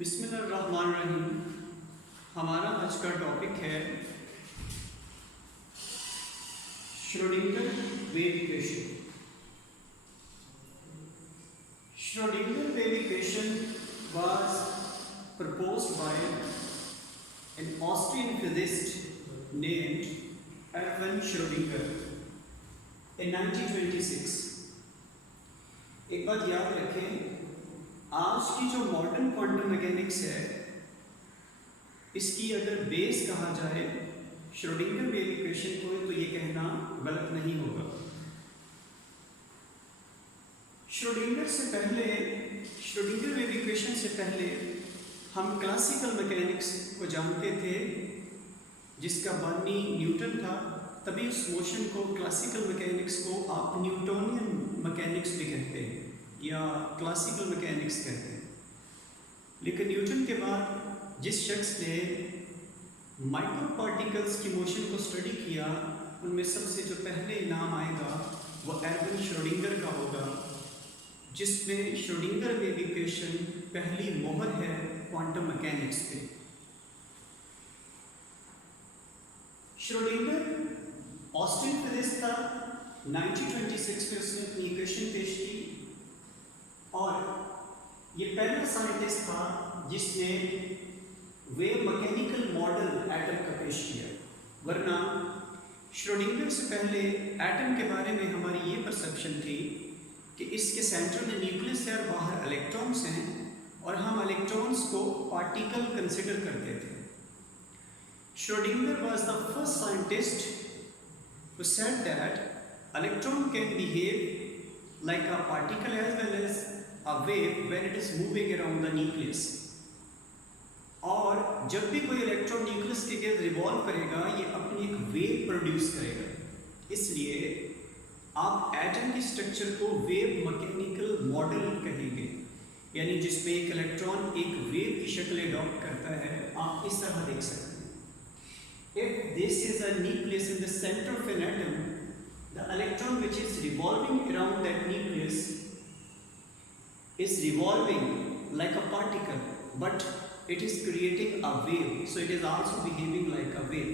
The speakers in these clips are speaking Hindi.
बिस्मिल्लाहिर्रहमानिर्रहीम। हमारा आज का टॉपिक है Schrodinger wave equation. Schrodinger wave equation was proposed by an Austrian physicist named Erwin Schrödinger in 1926। एक बात याद रखें, आज की जो मॉडर्न क्वांटम मैकेनिक्स है, इसकी अगर बेस कहा जाए श्रोडिंगर वेव इक्वेशन को, तो ये कहना गलत नहीं होगा। श्रोडिंगर वेव इक्वेशन से पहले हम क्लासिकल मैकेनिक्स को जानते थे, जिसका बानी न्यूटन था। तभी उस मोशन को, क्लासिकल मैकेनिक्स को आप न्यूटोनियन मैकेनिक्स भी कहते हैं या क्लासिकल मैकेनिक्स कहते हैं। लेकिन न्यूटन के बाद जिस शख्स ने माइक्रो पार्टिकल्स की मोशन को स्टडी किया, उनमें सबसे जो पहले नाम आएगा वो एर्विन श्रोडिंगर का होगा, जिसमें श्रोडिंगर वेव इक्वेशन पहली मोहर है क्वांटम मैकेनिक्स पे। श्रोडिंगर ऑस्ट्रियन फिजिसिस्ट था। 1926 में उसने अपनी इक्वेशन पेश की और ये पहला साइंटिस्ट था जिसने वेव मैकेनिकल मॉडल एटम का पेश किया। वरना श्रोडिंगर से पहले एटम के बारे में हमारी ये परसेप्शन थी कि इसके सेंटर में न्यूक्लियस है और बाहर इलेक्ट्रॉन्स हैं, और हम इलेक्ट्रॉन्स को पार्टिकल कंसिडर करते थे। Schrodinger was the first scientist who said that electron can behave like a particle as well as a wave when it is moving around the nucleus। और जब भी कोई इलेक्ट्रॉन न्यूक्लियस के गिर्द रिवॉल्व करेगा, ये अपनी एक वेव प्रोड्यूस करेगा। इसलिए आप एटम की स्ट्रक्चर को वेव मैकेनिकल मॉडल कहेंगे, यानी जिसमें एक इलेक्ट्रॉन एक वेव की शक्ल अडॉप्ट करता है। आप इस तरह देख सकते हैं। If this is a nucleus in the center of an atom, the electron which is revolving around that nucleus is revolving like a particle, but it is creating a wave, so it is also behaving like a wave।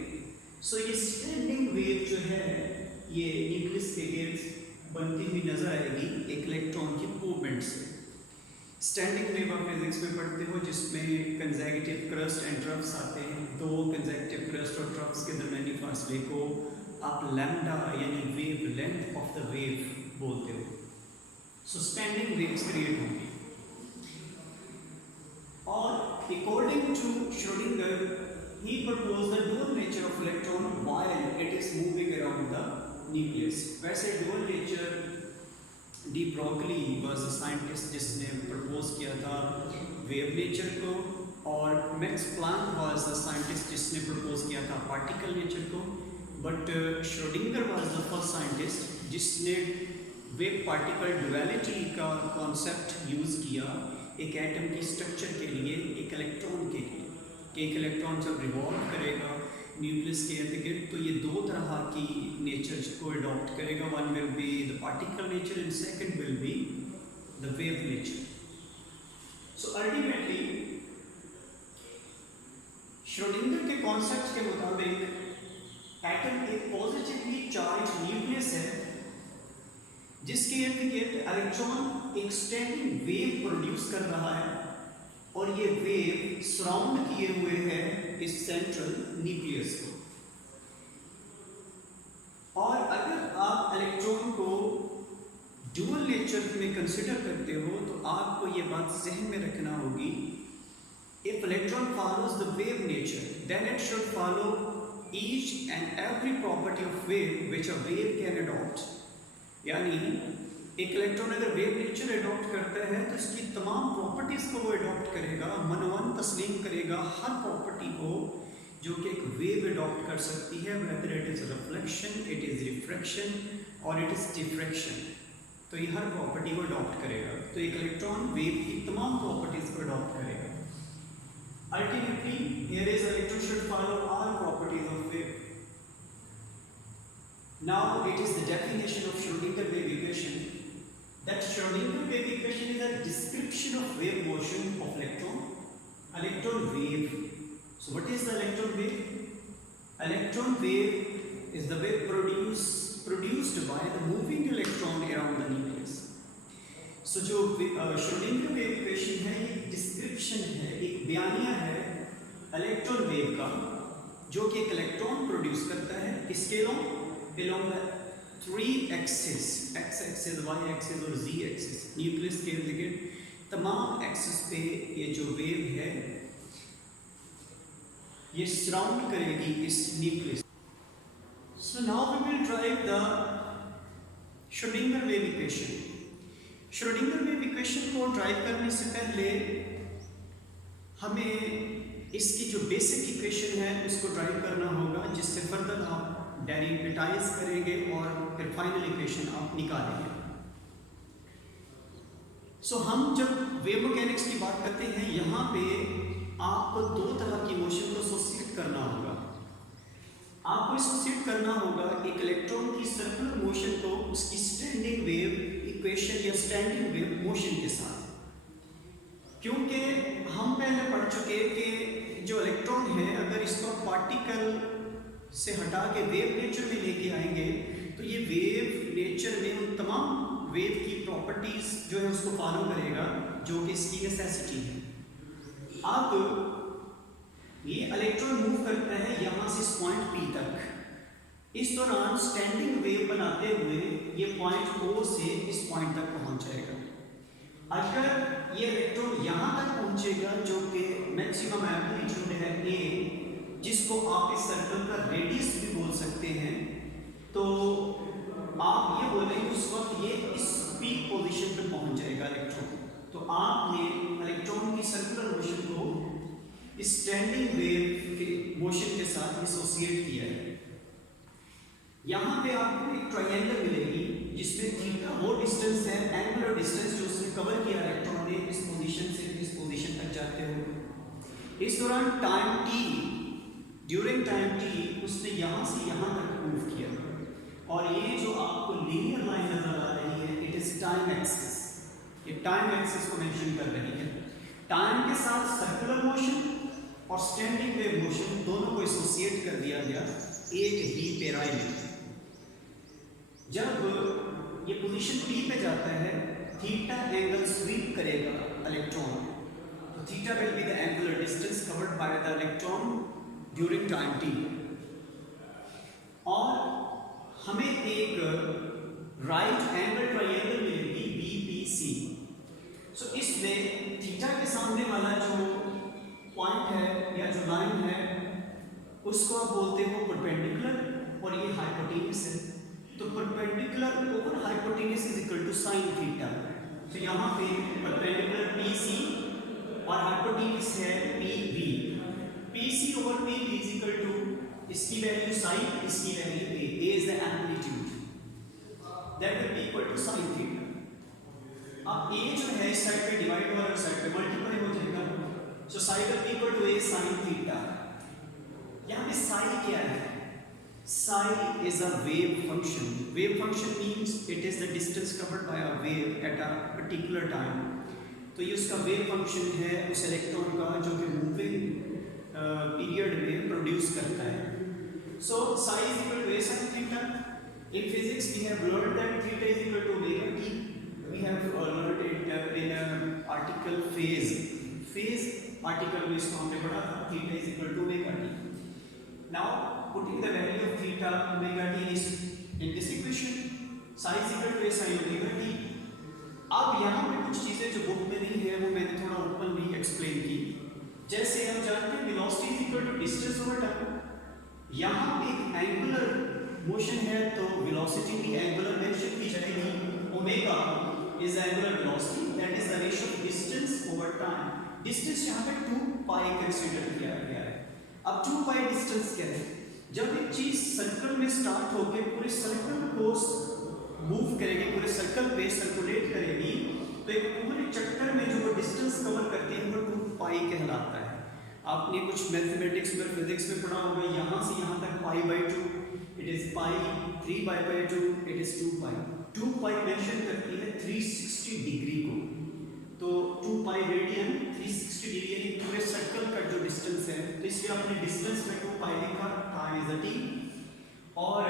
So ये standing wave जो है, ये न्यूक्लियस के गिर्द बनती हुई नजर आएगी एक इलेक्ट्रॉन की मूवमेंट से। स्टैंडिंग वेव आप फिजिक्स में पढ़ते हो, जिसमें कंसेक्यूटिव क्रस्ट एंड ट्रफ्स आते हैं। दो कंसेक्यूटिव क्रस्ट और ट्रफ्स के दरमियानी फासले को आप लैम्डा यानी wavelength of the wave बोलते हो। सो स्टैंडिंग वेव्स क्रिएट होंगी। और according to Schrodinger, he proposed the dual nature of electron while it is moving around the nucleus। वैसे dual nature de Broglie was a scientist जिसने प्रपोज किया था वेव नेचर को, और Max Planck was the scientist जिसने प्रपोज किया था पार्टिकल नेचर को। But Schrodinger was the first scientist जिसने वेव पार्टिकल ड्युअलिटी का कॉन्सेप्ट यूज़ किया एक एटम की स्ट्रक्चर के लिए, एक इलेक्ट्रॉन के लिए। कि एक इलेक्ट्रॉन जब रिवॉल्व करेगा न्यूक्लियस के इर्द गिर्द, तो ये दो तरह की नेचर को अडॉप्ट करेगा। One will be the particle nature and second will be the wave nature. So ultimately Schrodinger के कॉन्सेप्ट के मुताबिक एटम एक पॉजिटिवली चार्ज न्यूक्लियस है, जिसके इर्द गिर्द इलेक्ट्रॉन एक स्टैंडिंग वेव प्रोड्यूस कर रहा है, और ये वेव सराउंड किए हुए है इस सेंट्रल न्यूक्लियस को। और अगर आप इलेक्ट्रॉन को ड्यूअल नेचर में कंसिडर करते हो, तो आपको ये बात जहन में रखना होगी, if electron follows the wave nature, then it should follow each and every property of wave which a wave can adopt. यानी एक इलेक्ट्रॉन अगर वेव नेचर अडॉप्ट करता है, तो इसकी तमाम प्रॉपर्टीज़ को वो अडॉप्ट करेगा, मनवन तस्लीम करेगा हर प्रॉपर्टी को जो कि एक वेव अडॉप्ट कर सकती है, whether it is reflection, it is refraction और इट इज़ डिफ्रैक्शन। तो ये हर प्रॉपर्टी को अडॉप्ट करेगा। तो एक इलेक्ट्रॉन वेव की तमाम प्रॉपर्टीज़ को अडॉप्ट करेगा। Ultimately here is electron should follow all properties of wave. Now it is the definition of Schrödinger wave equation that Schrödinger wave equation is a description of wave motion of electron electron wave. So what is the electron wave? Electron wave is the wave produced by the moving electron around the nucleus. So जो श्रोडिंगर वेव इक्वेशन है, ये डिस्क्रिप्शन है, एक बयानिया है इलेक्ट्रॉन वेव का, जो कि एक इलेक्ट्रॉन प्रोड्यूस करता है किसके along the three axis, X axis, Y axis और जी एक्सिस, न्यूक्लियस के इर्द-गिर्द तमाम एक्सिस पे ये जो वेव है ये सराउंड करेगी इस nucleus. So now we will drive the Schrodinger wave equation. Schrodinger wave equation को ड्राइव करने से पहले हमें इसकी जो बेसिक इक्वेशन है उसको ड्राइव करना होगा, जिससे फर्दर आप डेरिवेटाइज करेंगे और फिर फाइनल इक्वेशन आप निकालेंगे. सो हम जब वेव मैकेनिक्स की बात करते हैं, यहाँ पे आपको दो तरह की मोशन को एसोसिएट करना होगा. आपको एसोसिएट करना होगा एक इलेक्ट्रॉन की सर्कुलर मोशन को उसकी स्टैंडिंग वेव इक्वेशन या स्टैंडिंग वेव मोशन के साथ, क्योंकि हम पहले पढ़ चुके कि जो इलेक्ट्रॉन है अगर इसको पार्टिकल से हटा के वेव नेचर में लेके आएंगे तो ये वेव नेचर में उन तमाम वेव की प्रॉपर्टीज जो है उसको फॉलो करेगा जो कि इसकी नेसेसिटी है. अब ये इलेक्ट्रॉन मूव करता है यहाँ से इस पॉइंट P तक. इस दौरान स्टैंडिंग वेव बनाते हुए ये पॉइंट O से इस पॉइंट तक पहुँच जाएगा. अगर ये इलेक्ट्रॉन यहाँ तक पहुँचेगा जो कि मैक्सिमम एम्पलीट्यूड है A, जिसको आप इस सर्कल का रेडियस भी बोल सकते हैं, तो आप ये बोलेंगे उस वक्त ये इस पीक पोजीशन पे पहुंच जाएगा इलेक्ट्रॉन. तो आपने इलेक्ट्रॉन की सर्कुलर मोशन को स्टैंडिंग वेव के मोशन के साथ एसोसिएट किया है. यहाँ पे आपको एक ट्रायंगल मिलेगी जिसमें थीटा वो डिस्टेंस है, एंगुलर डिस्टेंस जो उसने कवर किया इलेक्ट्रॉन ने इस पोजीशन से इस पोजीशन तक जाते हुए. इस दौरान time t, during time t उसने यहाँ से यहाँ तक मूव किया, और ये जो आपको लीनियर लाइन नजर आ रही है इट इज टाइम एक्सिस. ये टाइम एक्सिस को मेंशन कर रही है. टाइम के साथ सर्कुलर मोशन और स्टैंडिंग वेव मोशन दोनों को एसोसिएट कर दिया गया एक ही पेराई में. जब ये पोजीशन P पे जाता है, थीटा एंगल स्वीप करेगा इलेक्ट्रॉन, तो theta will be the angular distance covered by the electron during time t. और हमें एक राइट एंगल ट्रायंगल मिलेगी BPC. सो इसमें थीटा के सामने वाला जो पॉइंट है या जो लाइन है उसको आप बोलते हो परपेंडिकुलर और ये हाइपोटेन्यूस है. तो perpendicular over hypotenuse is equal to sine theta. तो यहाँ पे परपेंडिकुलर PC और हाइपोटेन्यूस है PV. PC over PV is equal to इसकी वैल्यू sin, इसकी value A. A is the amplitude. That will be equal to sin theta. अब A जो है इस साइड पे डिवाइड हो रहा है, इस साइड पे मल्टीप्लाई हो जाएगा. So psi will be equal to A sin theta. यहाँ पे psi क्या है? Psi is a wave function. Wave function means it is the distance covered by a wave at a particular time. तो ये उसका वेव फंक्शन है उस इलेक्ट्रॉन का जो कि मूविंग पीरियड में प्रोड्यूस करता है. So psi is equal to A sin theta. In physics we have learned that theta is equal to omega t. We have learned it in article phase. Phase article में इसको हमने पढ़ा था. Theta is equal to omega t. Now putting the value of theta omega t is in this equation, psi is equal to A sin omega t. अब यहाँ पे कुछ चीजें जो बुक में नहीं है वो मैंने थोड़ा ओपनली एक्सप्लेन की. जैसे हम जानते हैं velocity is equal to distance over time. यहाँ पे एक एंगुलर मोशन है तो वेलोसिटी भी एंगुलर मेंशन की जाएगी. Omega is angular velocity, that is the ratio of distance over time. Distance यहाँ पे 2 पाई कंसीडर किया गया है. अब 2 पाई डिस्टेंस क्या है? जब एक चीज सर्कल में स्टार्ट होकर पूरे सर्कल को मूव करेगी, पूरे सर्कल पे सर्कुलेट करेगी, तो एक पूरे चक्कर में जो वो डिस्टेंस कवर करती है वो 2 पाई कहलाता है. आपने कुछ मैथमेटिक्स में फिजिक्स में पढ़ा होगा, यहाँ से यहाँ तक π/2, it is pi. 3π/2 it is 2 pi. 2 pi mention करती है 360 डिग्री को, तो 2 पाई रेडियन 360 डिग्री यानी पूरे सर्कल फिर अपने डिस्टेंस में 2 पाई लिखा, टाइम इज द टी, और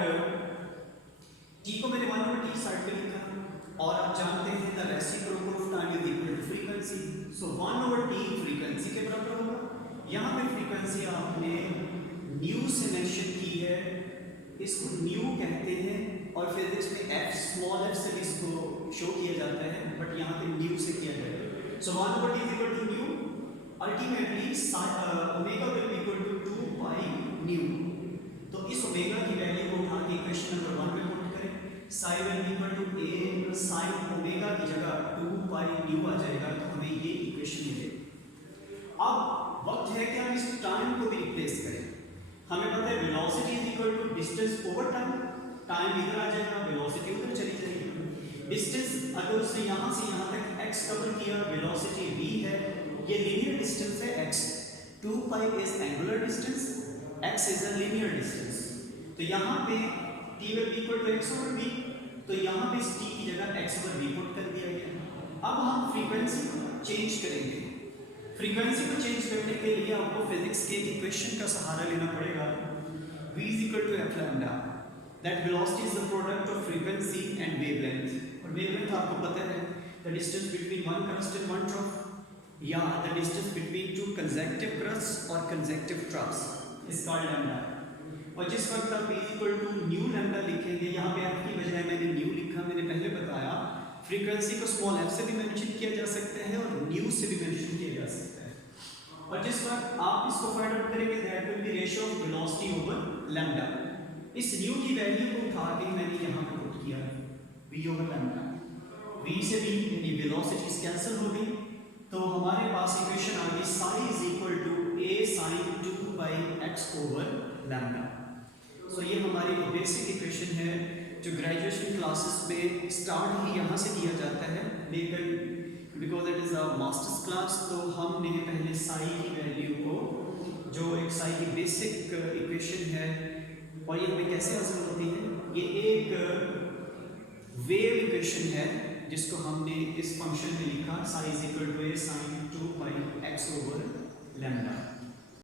टी को मैंने 1/t साइड पे लिखा, और आप जानते हैं the reciprocal of time is equal to frequency, so 1/t frequency के बराबर होगा। यहाँ पे फ्रीक्वेंसी आपने न्यू से मेंशन की है, इसको न्यू कहते हैं, और फिजिक्स में एफ स्मॉल एफ से इसको शो किया जाता है, बट यहाँ पे न्यू से किया जाएगा। So 1/t is equal to nu, ultimately omega will be equal to 2 pi nu. तो इस ओमेगा की वैल्यू को उठा के इक्वेशन नंबर 1 में पुट करें, psi will be equal to a sine omega की जगह 2 पाई न्यू आ जाएगा, तो हमें ये इक्वेशन मिलेगी। अब वक्त है कि हम इस टाइम को भी रिप्लेस करें। हमें पता है velocity is equal to distance over time, time इधर आ जाएगा, वेलोसिटी उधर चली जाएगी। डिस्टेंस अगर उसने यहाँ से यहाँ तक x कवर किया, वेलोसिटी v है, ये लीनियर डिस्टेंस है x, 2 pi is angular distance, x is a linear distance, तो यहाँ पे t will be equal to x over v, तो यहाँ पे इस t की जगह x ओवर v पुट कर दिया गया। अब हम फ्रीक्वेंसी को चेंज करेंगे। फ्रीक्वेंसी को चेंज करने के लिए आपको फिजिक्स के इक्वेशन का सहारा लेना पड़ेगा, v is equal to f lambda, that velocity is the product of frequency and wavelength, और wavelength आपको पता है the distance between one crust and one trough, या the distance between two consecutive crusts or consecutive troughs is called lambda। और जिस वक्त आप v is equal to new lambda लिखेंगे, यहाँ पे f की बजाय मैंने न्यू लिखा, मैंने पहले बताया फ्रीक्वेंसी को स्मॉल f से भी मेंशन किया जा सकता है और न्यू से भी मेंशन किया जा सकता है। और जिस वक्त आप इसको फाइंड आउट करेंगे that will be ratio of velocity over lambda. इस न्यू की वैल्यू को उठा के मैंने यहाँ पे पुट किया v ओवर लैम्डा, v से v यानी वेलोसिटीज कैंसिल हो गई, तो हमारे पास इक्वेशन आ गई psi is equal to a sin 2 by x over lambda. So ये हमारी बेसिक इक्वेशन है जो ग्रेजुएशन क्लासेस में स्टार्ट ही यहाँ से किया जाता है, लेकिन because it is a masters class तो हमने पहले साई की वैल्यू को, जो एक साई की बेसिक इक्वेशन है, और ये हमें कैसे हासिल होती है, ये एक वेव इक्वेशन है जिसको हमने इस फंक्शन में लिखा psi is equal to a sin 2 pi x over lambda.